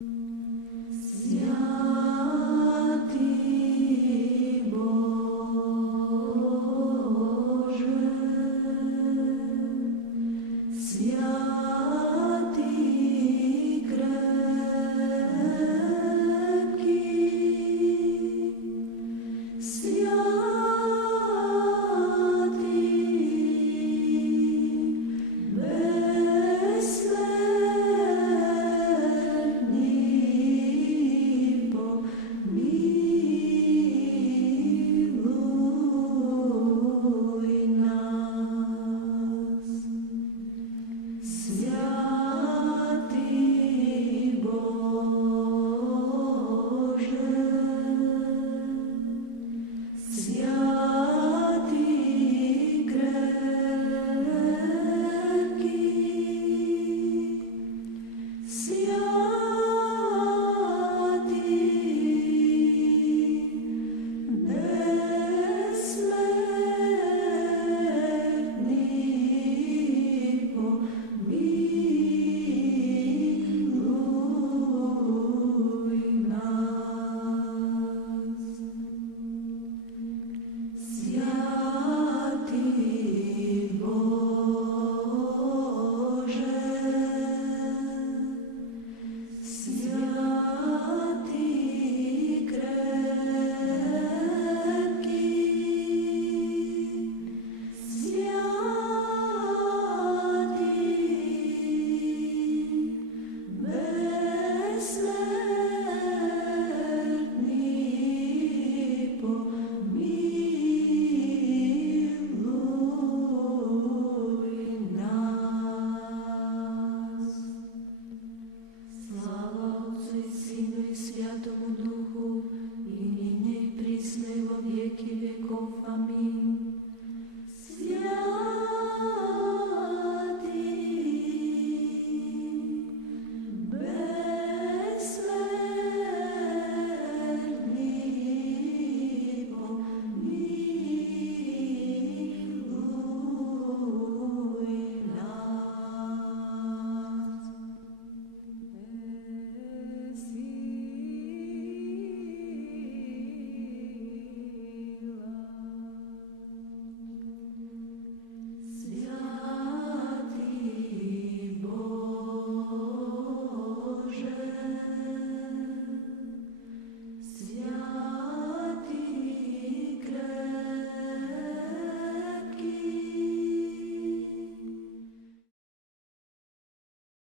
Святий Боже, святий крепкий, святий безсмертний, помилуй нас. Святий Боже, святий крепкий, святий безсмертний, помилуй нас. Святий Боже, святий крепкий, святий безсмертний, помилуй нас. Слава Отцу і Сину і Святому Духу,